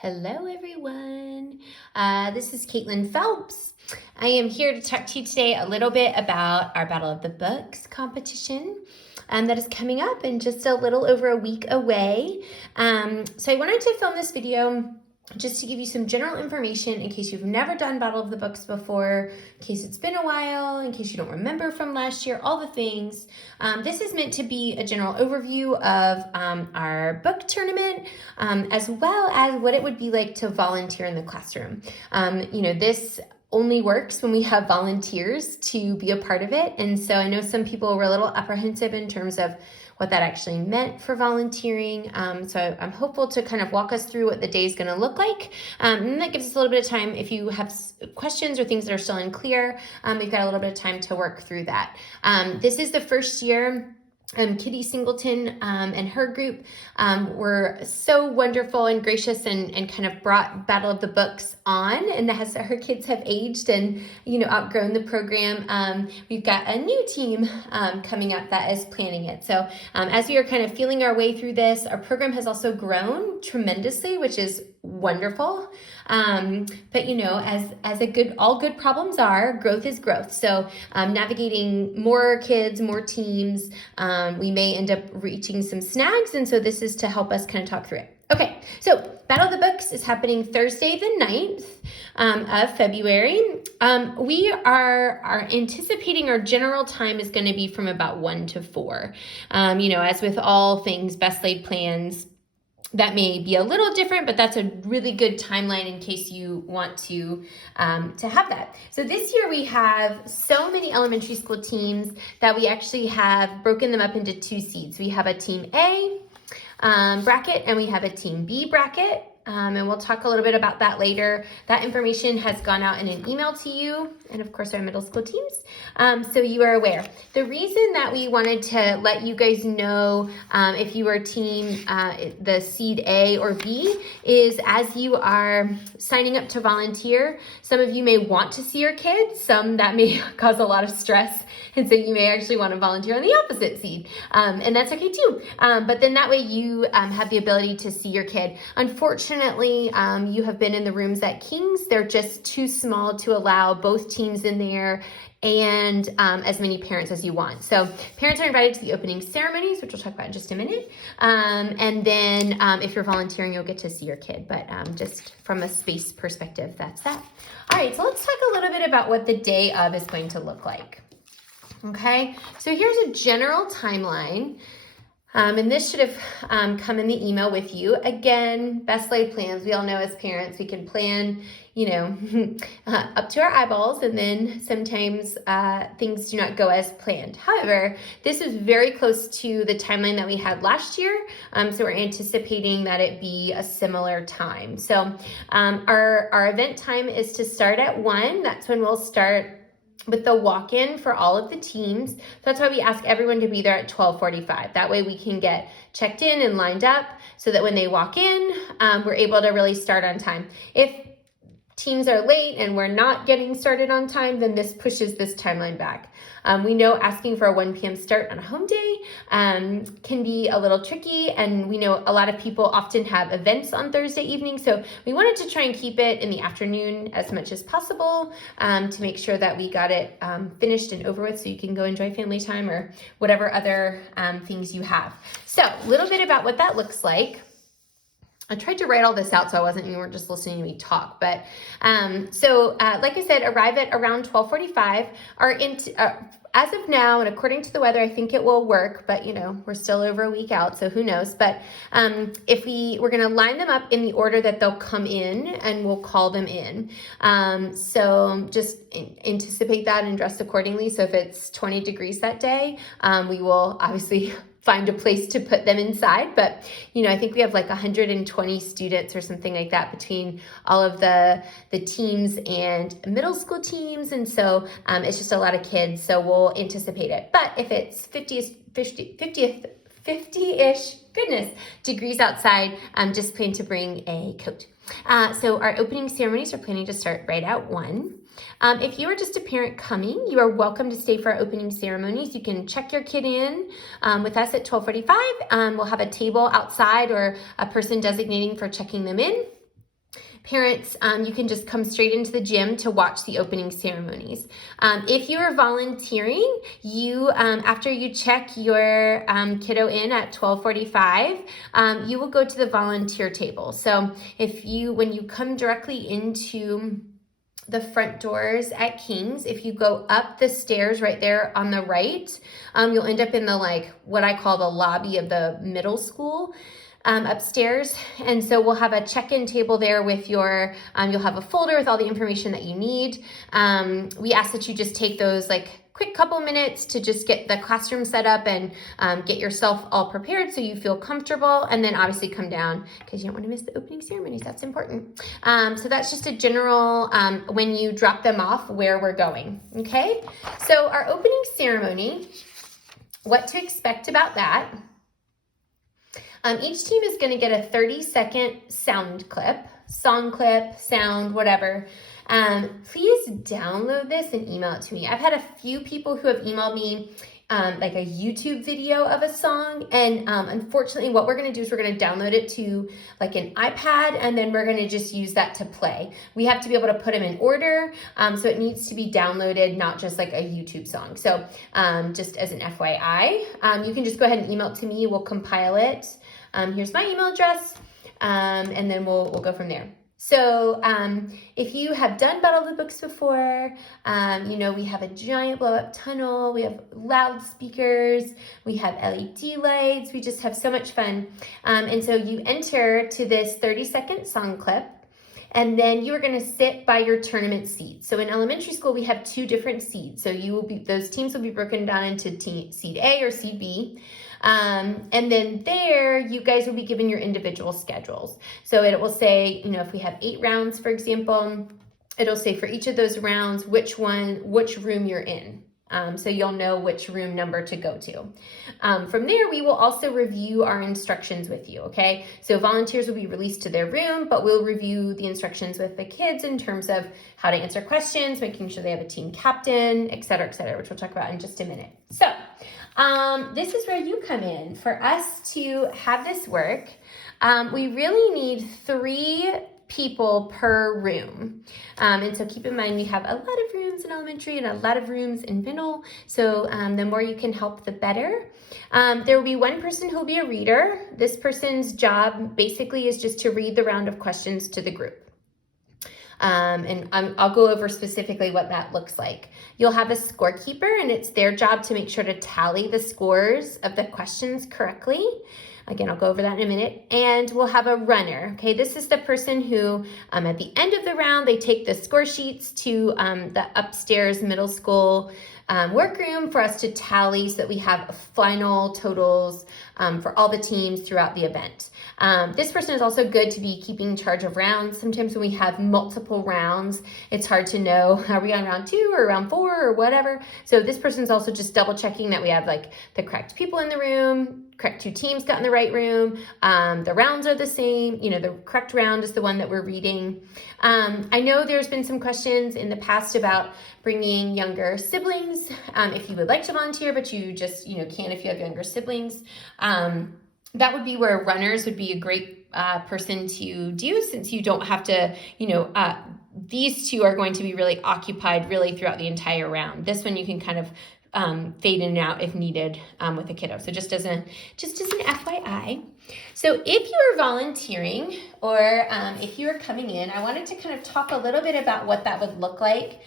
Hello, everyone. This is Caitlin Phelps. I am here to talk to you today a little bit about our Battle of the Books competition that is coming up in just a little over a week away. So I wanted to film this video just to give you some general information in case you've never done Battle of the Books before, in case it's been a while, in case you don't remember from last year, all the things. This is meant to be a general overview of our book tournament, as well as what it would be like to volunteer in the classroom. This only works when we have volunteers to be a part of it. And so I know some people were a little apprehensive in terms of what that actually meant for volunteering. So I'm hopeful to kind of walk us through what the day is going to look like. And that gives us a little bit of time. If you have questions or things that are still unclear, we've got a little bit of time to work through that. This is the first year. Kitty Singleton and her group were so wonderful and gracious and kind of brought Battle of the Books on, and as her kids have aged and outgrown the program, we've got a new team coming up that is planning it. So as we are kind of feeling our way through this, our program has also grown tremendously, which is wonderful. But as all good problems are, growth is growth. So navigating more kids, more teams, we may end up reaching some snags. And so this is to help us kind of talk through it. Okay, so Battle of the Books is happening Thursday the 9th of February. We are anticipating our general time is going to be from about 1 to 4. As with all things best laid plans, that may be a little different, but that's a really good timeline in case you want to have that. So this year we have so many elementary school teams that we actually have broken them up into 2 seeds. We have a Team A bracket and we have a Team B bracket. And we'll talk a little bit about that later. That information has gone out in an email to you and of course our middle school teams. So you are aware. The reason that we wanted to let you guys know if you are team the seed A or B is as you are signing up to volunteer, some of you may want to see your kids, some that may cause a lot of stress. And so you may actually want to volunteer on the opposite seed. And that's okay too. But then that way you have the ability to see your kid. Unfortunately, you have been in the rooms at King's. They're just too small to allow both teams in there and as many parents as you want. So parents are invited to the opening ceremonies, which we'll talk about in just a minute. And then if you're volunteering, you'll get to see your kid. But just from a space perspective, that's that. All right, so let's talk a little bit about what the day of is going to look like. Okay, so here's a general timeline. And this should have come in the email with you. Again, best laid plans. We all know as parents, we can plan, up to our eyeballs, and then sometimes things do not go as planned. However, this is very close to the timeline that we had last year. So we're anticipating that it be a similar time. So our event time is to start at 1. That's when we'll start with the walk-in for all of the teams. So that's why we ask everyone to be there at 12:45. That way we can get checked in and lined up so that when they walk in, we're able to really start on time. If teams are late and we're not getting started on time, then this pushes this timeline back. We know asking for a 1 p.m. start on a home day can be a little tricky, and we know a lot of people often have events on Thursday evening, so we wanted to try and keep it in the afternoon as much as possible to make sure that we got it finished and over with so you can go enjoy family time or whatever other things you have. So a little bit about what that looks like. I tried to write all this out so you weren't just listening to me talk. But like I said, arrive at around 12:45. As of now, and according to the weather, I think it will work, but we're still over a week out, so who knows. But we're going to line them up in the order that they'll come in, and we'll call them in. So just anticipate that and dress accordingly. So if it's 20 degrees that day, we will obviously find a place to put them inside. But, I think we have like 120 students or something like that between all of the teams and middle school teams. And so it's just a lot of kids. So we'll anticipate it. But if it's 50-ish, degrees outside, just plan to bring a coat. So our opening ceremonies are planning to start right at 1. If you are just a parent coming, you are welcome to stay for our opening ceremonies. You can check your kid in with us at 12:45. We'll have a table outside or a person designating for checking them in. parents, you can just come straight into the gym to watch the opening ceremonies. If you are volunteering, you after you check your kiddo in at 12:45, you will go to the volunteer table. So when you come directly into the front doors at King's, if you go up the stairs right there on the right, you'll end up in the what I call the lobby of the middle school. Upstairs. And so we'll have a check-in table there with you'll have a folder with all the information that you need. We ask that you just take those quick couple minutes to just get the classroom set up and get yourself all prepared so you feel comfortable, and then obviously come down because you don't want to miss the opening ceremonies. That's important. So that's just a general, when you drop them off, where we're going. Okay, so our opening ceremony, what to expect about that. Each team is going to get a 30-second sound clip, song clip, sound, whatever. Please download this and email it to me. I've had a few people who have emailed me a YouTube video of a song, and unfortunately what we're going to do is we're going to download it to an iPad, and then we're going to just use that to play. We have to be able to put them in order, so it needs to be downloaded, not just a YouTube song. So just as an FYI, you can just go ahead and email it to me. We'll compile it. Here's my email address, and then we'll go from there. So if you have done Battle of the Books before, we have a giant blow-up tunnel, we have loudspeakers, we have LED lights, we just have so much fun. And so you enter to this 30-second song clip, and then you are going to sit by your tournament seat. So in elementary school, we have 2 different seeds. So those teams will be broken down into seed A or seed B. And then there, you guys will be given your individual schedules. So it will say, if we have 8 rounds, for example, it'll say for each of those rounds, which room you're in. So you'll know which room number to go to. From there, we will also review our instructions with you, okay? So volunteers will be released to their room, but we'll review the instructions with the kids in terms of how to answer questions, making sure they have a team captain, et cetera, which we'll talk about in just a minute. So this is where you come in. For us to have this work, we really need 3 people per room. And so keep in mind, we have a lot of rooms in elementary and a lot of rooms in middle. So the more you can help, the better. There will be one person who will be a reader. This person's job basically is just to read the round of questions to the group. And I'll go over specifically what that looks like. You'll have a scorekeeper, and it's their job to make sure to tally the scores of the questions correctly. Again, I'll go over that in a minute. And we'll have a runner. Okay, this is the person who, at the end of the round, they take the score sheets to the upstairs middle school workroom for us to tally so that we have final totals for all the teams throughout the event. This person is also good to be keeping charge of rounds. Sometimes when we have multiple rounds, it's hard to know, are we on round 2 or round 4 or whatever? So this person's also just double checking that we have the correct people in the room, correct 2 teams got in the right room, the rounds are the same, the correct round is the one that we're reading. I know there's been some questions in the past about bringing younger siblings, if you would like to volunteer, but you just, can if you have younger siblings. That would be where runners would be a great person to do, since you don't have to, these 2 are going to be really occupied really throughout the entire round. This one you can kind of fade in and out if needed with a kiddo. So just as an FYI. So if you are volunteering or if you are coming in, I wanted to kind of talk a little bit about what that would look like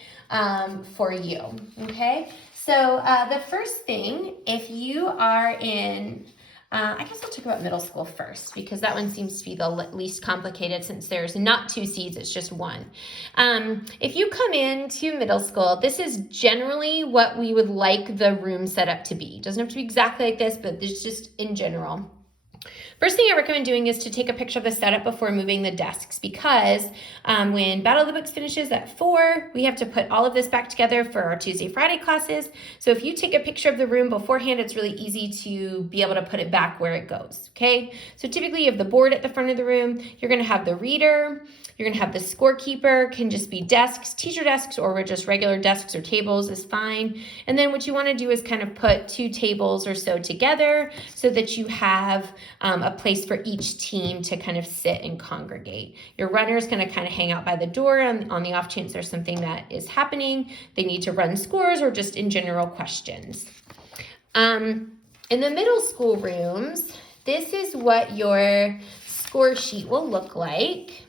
for you. Okay. So the first thing, if you are in, I guess I'll talk about middle school first, because that one seems to be the least complicated, since there's not 2 seeds, it's just 1. If you come into middle school, this is generally what we would like the room set up to be. It doesn't have to be exactly like this, but it's just in general. First thing I recommend doing is to take a picture of the setup before moving the desks, because when Battle of the Books finishes at 4, we have to put all of this back together for our Tuesday, Friday classes. So if you take a picture of the room beforehand, it's really easy to be able to put it back where it goes, okay? So typically you have the board at the front of the room, you're gonna have the reader, you're gonna have the scorekeeper, can just be desks, teacher desks, or just regular desks or tables is fine. And then what you wanna do is kind of put 2 tables or so together so that you have a a place for each team to kind of sit and congregate. Your runner is going to kind of hang out by the door on the off chance there's something that is happening. They need to run scores or just in general questions. In the middle school rooms, this is what your score sheet will look like.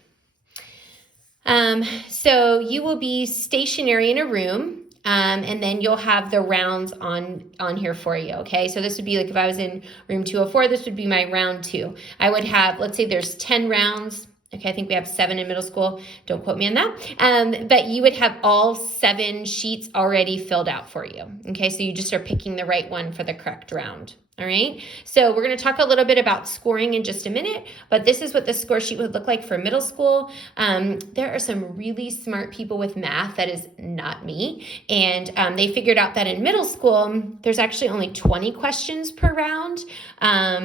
So you will be stationary in a room. And then you'll have the rounds on here for you, okay? So this would be like if I was in room 204, this would be my round 2. I would have, let's say there's 10 rounds. Okay, I think we have 7 in middle school. Don't quote me on that. But you would have all 7 sheets already filled out for you. Okay, so you just are picking the right one for the correct round. All right, so we're going to talk a little bit about scoring in just a minute, but this is what the score sheet would look like for middle school. There are some really smart people with math. That is not me. And they figured out that in middle school, there's actually only 20 questions per round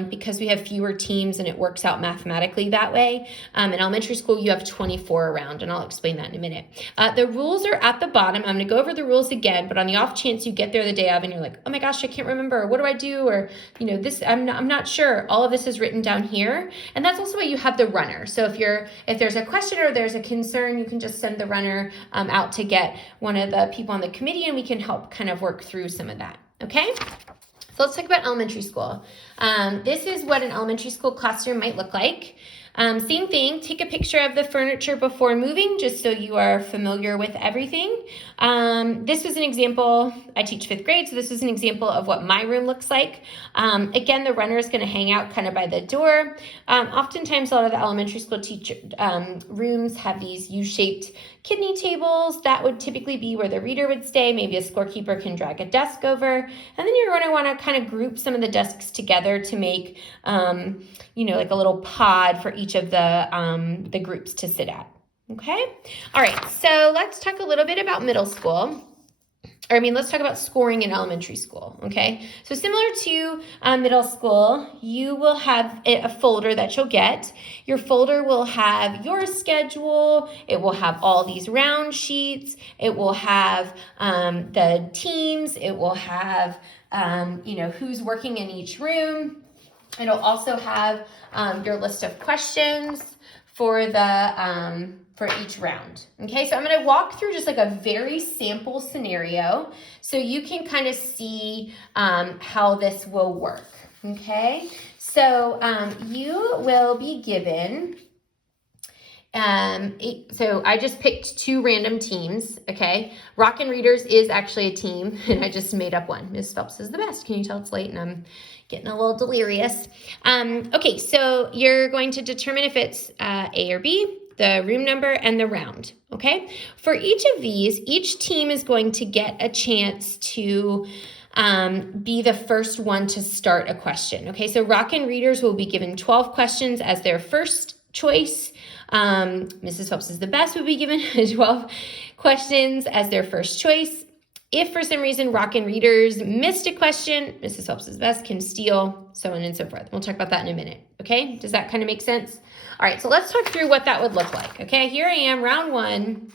because we have fewer teams and it works out mathematically that way. In elementary school, you have 24 around, and I'll explain that in a minute. The rules are at the bottom. I'm going to go over the rules again, but on the off chance you get there the day of and you're like, oh my gosh, I can't remember. What do I do? Or this, I'm not sure. All of this is written down here. And that's also why you have the runner. So if there's a question or there's a concern, you can just send the runner out to get one of the people on the committee, and we can help kind of work through some of that. Okay? So let's talk about elementary school. This is what an elementary school classroom might look like. Same thing, take a picture of the furniture before moving, just so you are familiar with everything. This was an example, I teach 5th grade, so this is an example of what my room looks like. Again, the runner is going to hang out kind of by the door. Oftentimes, a lot of the elementary school rooms have these U-shaped kidney tables. That would typically be where the reader would stay. Maybe a scorekeeper can drag a desk over. And then you're going to want to kind of group some of the desks together to make, like a little pod for each of the groups to sit at. Okay? All right, so let's talk a little bit about middle school. Let's talk about scoring in elementary school, okay? So similar to middle school, you will have a folder that you'll get. Your folder will have your schedule. It will have all these round sheets. It will have the teams. It will have, who's working in each room. It'll also have your list of questions for each round. Okay, so I'm going to walk through just like a very sample scenario so you can kind of see how this will work. Okay, so you will be given, so I just picked 2 random teams. Okay, Rockin' Readers is actually a team, and I just made up one. Ms. Phelps is the best. Can you tell it's late and I'm getting a little delirious? Okay, so you're going to determine if it's A or B, the room number, and the round, okay? For each of these, each team is going to get a chance to be the first one to start a question, okay? So Rockin' Readers will be given 12 questions as their first choice. Mrs. Phelps is the best will be given 12 questions as their first choice. If for some reason Rockin' Readers missed a question, Mrs. Phelps is best can steal, so on and so forth. We'll talk about that in a minute, okay? Does that kind of make sense? All right, so let's talk through what that would look like, okay? Here I am, round 1.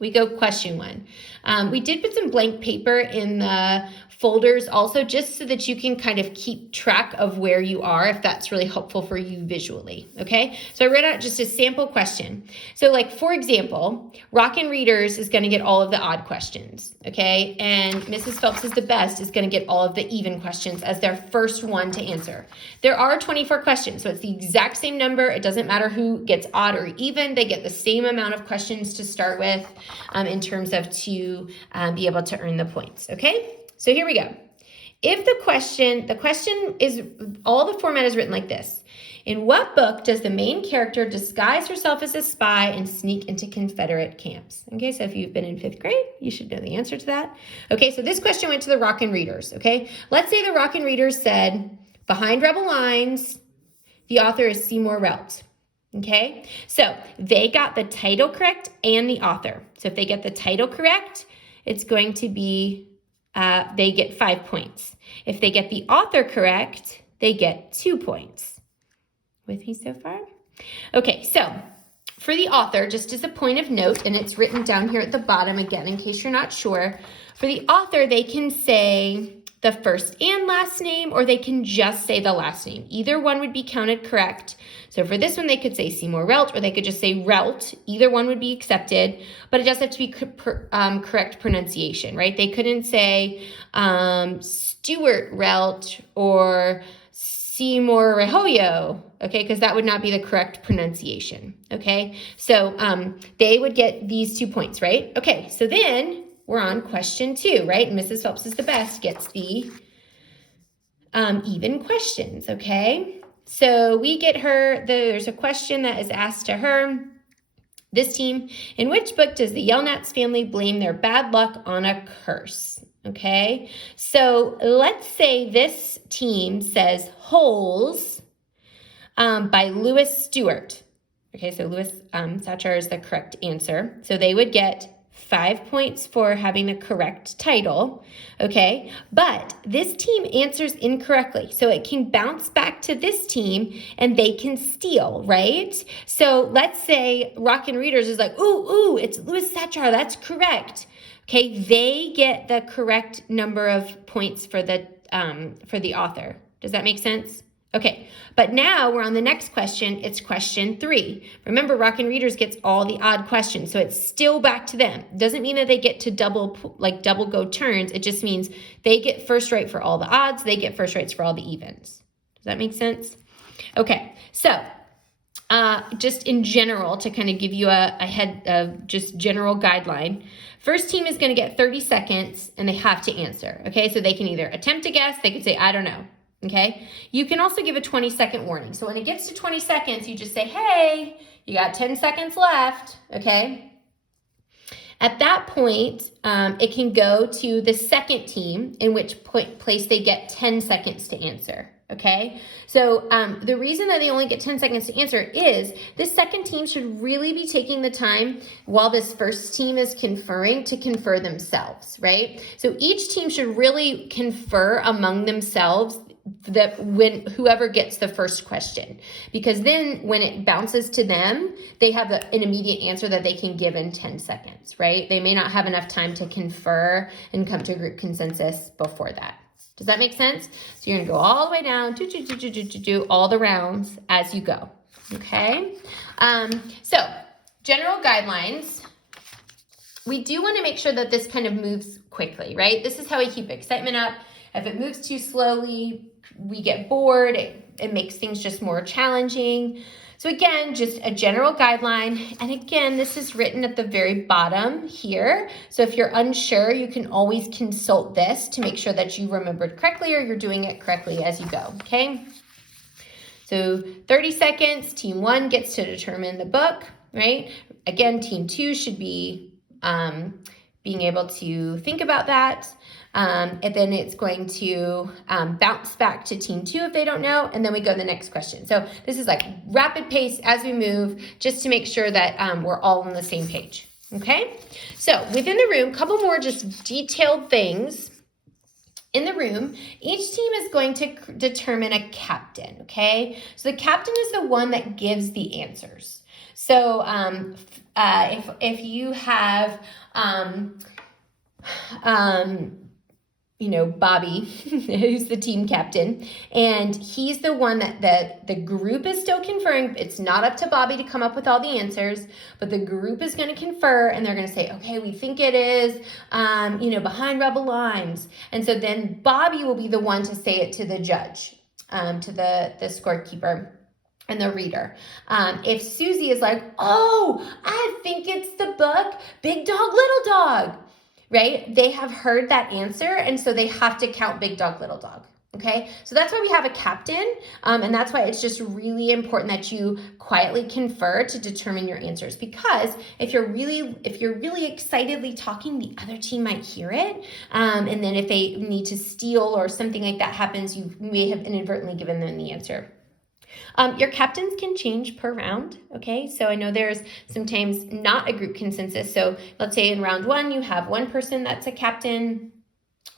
We go question 1. We did put some blank paper in the folders also, just so that you can kind of keep track of where you are, if that's really helpful for you visually, okay? So I wrote out just a sample question. So like, for example, Rockin' Readers is gonna get all of the odd questions, okay? And Mrs. Phelps is the best is gonna get all of the even questions as their first one to answer. There are 24 questions, so it's the exact same number. It doesn't matter who gets odd or even, they get the same amount of questions to start with in terms of to be able to earn the points, okay? So here we go. If the question is, all the format is written like this. In what book does the main character disguise herself as a spy and sneak into Confederate camps? Okay, so if you've been in 5th grade, you should know the answer to that. Okay, so this question went to the Rockin' Readers, okay? Let's say the Rockin' Readers said, behind rebel lines, the author is Seymour Welt. Okay, so they got the title correct and the author. So if they get the title correct, it's going to be they get 5 points. If they get the author correct, they get 2 points. With me so far? Okay, so for the author, just as a point of note, and it's written down here at the bottom again in case you're not sure, for the author, they can say the first and last name, or they can just say the last name. Either one would be counted correct. So for this one, they could say Seymour Relt, or they could just say Relt. Either one would be accepted, but it does have to be correct pronunciation, right? They couldn't say Stuart Relt or Seymour Rehoyo, okay, because that would not be the correct pronunciation, okay? So they would get these 2 points, right? Okay, so then we're on question 2, right? And Mrs. Phelps is the best, gets the even questions, okay? So we get her, there's a question that is asked to her. This team, in which book does the Yelnats family blame their bad luck on a curse? Okay, so let's say this team says Holes by Lewis Stewart. Okay, so Lewis Satchar is the correct answer. So they would get 5 points for having the correct title, okay? But this team answers incorrectly, so it can bounce back to this team and they can steal, right? So let's say Rockin' Readers is like, ooh, it's Lewis Satchar, that's correct. Okay, they get the correct number of points for the author. Does that make sense? Okay, but now we're on the next question. It's question 3. Remember, Rockin' Readers gets all the odd questions, so it's still back to them. Doesn't mean that they get to double go turns. It just means they get first right for all the odds. They get first rights for all the evens. Does that make sense? Okay, so just in general, to kind of give you a just general guideline, first team is going to get 30 seconds and they have to answer. Okay, so they can either attempt to guess, they could say, I don't know. Okay, you can also give a 20-second warning. So when it gets to 20 seconds, you just say, hey, you got 10 seconds left. Okay. At that point, it can go to the second team, in which place they get 10 seconds to answer. Okay, so the reason that they only get 10 seconds to answer is this second team should really be taking the time while this first team is conferring to confer themselves, right? So each team should really confer among themselves that when whoever gets the first question, because then when it bounces to them, they have an immediate answer that they can give in 10 seconds, right? They may not have enough time to confer and come to a group consensus before that. Does that make sense? So you're gonna go all the way down, do all the rounds as you go, okay? So general guidelines. We do wanna make sure that this kind of moves quickly, right? This is how we keep excitement up. If it moves too slowly, we get bored. It makes things just more challenging. So again, just a general guideline. And again, this is written at the very bottom here. So if you're unsure, you can always consult this to make sure that you remembered correctly or you're doing it correctly as you go, okay? So 30 seconds, team 1 gets to determine the book, right? Again, team 2 should be being able to think about that. And then it's going to bounce back to team 2 if they don't know, and then we go to the next question. So this is like rapid pace as we move, just to make sure that we're all on the same page, okay? So within the room, a couple more just detailed things. In the room, each team is going to determine a captain, okay? So the captain is the one that gives the answers. So if you have, Bobby, who's the team captain, and he's the one that the group is still conferring. It's not up to Bobby to come up with all the answers, but the group is going to confer, and they're going to say, okay, we think it is, behind rebel lines. And so then Bobby will be the one to say it to the judge, to the scorekeeper and the reader. If Susie is like, oh, I think it's the book Big Dog, Little Dog, right? They have heard that answer, and so they have to count Big Dog, Little Dog, okay? So that's why we have a captain, and that's why it's just really important that you quietly confer to determine your answers, because if you're really excitedly talking, the other team might hear it, and then if they need to steal or something like that happens, you may have inadvertently given them the answer. Your captains can change per round, okay? So I know there's sometimes not a group consensus. So let's say in round 1, you have one person that's a captain.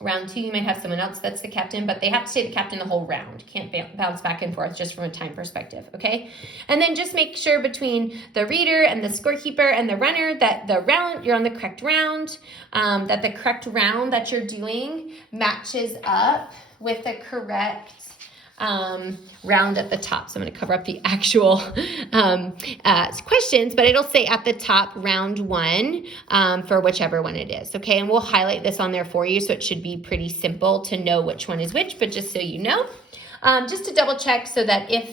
Round 2, you might have someone else that's the captain, but they have to stay the captain the whole round. Can't bounce back and forth just from a time perspective, okay? And then just make sure between the reader and the scorekeeper and the runner that the round, you're on the correct round, that the correct round that you're doing matches up with the correct round at the top. So I'm going to cover up the actual questions, but it'll say at the top round 1 for whichever one it is. Okay, and we'll highlight this on there for you, so it should be pretty simple to know which one is which, but just so you know, just to double check so that if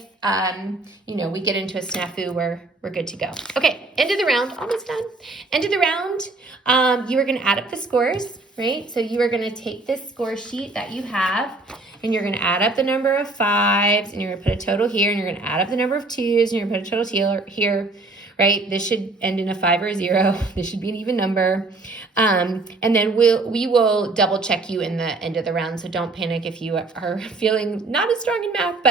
we get into a snafu, we're good to go. Okay, end of the round, almost done. End of the round, you are going to add up the scores, right? So you are going to take this score sheet that you have, and you're going to add up the number of 5s, and you're going to put a total here, and you're going to add up the number of 2s, and you're going to put a total here, right? This should end in a 5 or a 0. This should be an even number. And then we will double check you in the end of the round, so don't panic if you are feeling not as strong in math,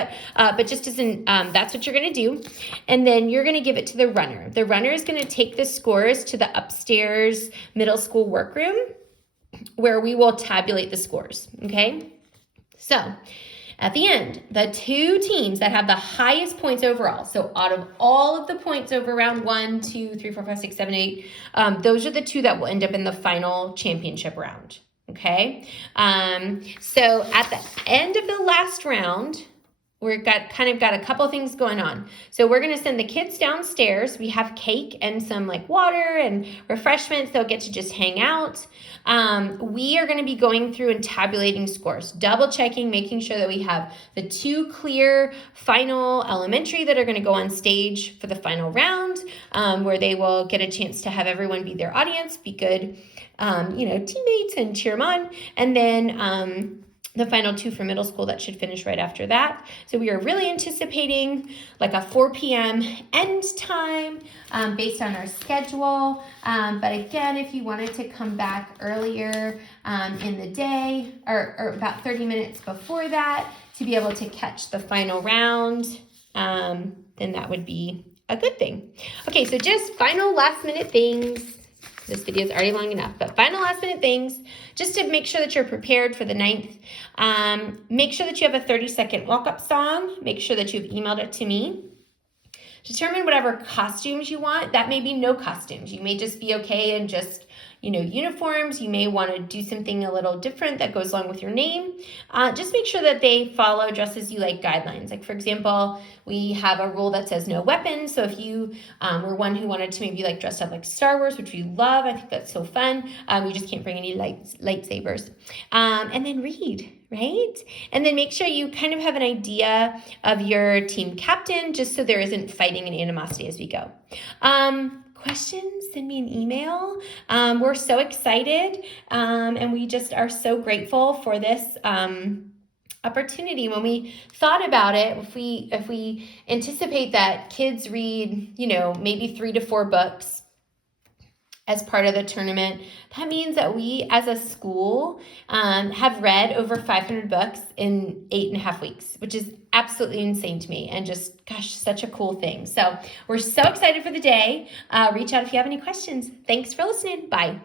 but just as in, that's what you're going to do. And then you're going to give it to the runner. The runner is going to take the scores to the upstairs middle school workroom, where we will tabulate the scores, okay? So at the end, the 2 teams that have the highest points overall, so out of all of the points over round 1, 2, 3, 4, 5, 6, 7, 8, those are the 2 that will end up in the final championship round, okay? So at the end of the last round, we've got a couple things going on. So we're going to send the kids downstairs. We have cake and some like water and refreshments. They'll get to just hang out. We are going to be going through and tabulating scores, double checking, making sure that we have the 2 clear final elementary that are going to go on stage for the final round, where they will get a chance to have everyone be their audience, be good, teammates and cheer them on. And then, the final 2 for middle school that should finish right after that. So we are really anticipating like a 4 p.m. end time based on our schedule. But again, if you wanted to come back earlier in the day or about 30 minutes before that to be able to catch the final round, then that would be a good thing. Okay, so just final last minute things. This video is already long enough, but final last minute things, just to make sure that you're prepared for the 9th. Make sure that you have a 30-second walk-up song. Make sure that you've emailed it to me. Determine whatever costumes you want. That may be no costumes. You may just be okay in just, uniforms. You may want to do something a little different that goes along with your name. Just make sure that they follow Dress As You Like guidelines. Like, for example, we have a rule that says no weapons. So if you were one who wanted to maybe like dress up like Star Wars, which we love, I think that's so fun. You just can't bring any lightsabers. And then read, right? And then make sure you kind of have an idea of your team captain, just so there isn't fighting and animosity as we go. Questions, send me an email. We're so excited, and we just are so grateful for this opportunity. When we thought about it, if we anticipate that kids read, maybe 3 to 4 books as part of the tournament, that means that we as a school have read over 500 books in 8.5 weeks, which is absolutely insane to me, and just, gosh, such a cool thing. So we're so excited for the day. Reach out if you have any questions. Thanks for listening. Bye.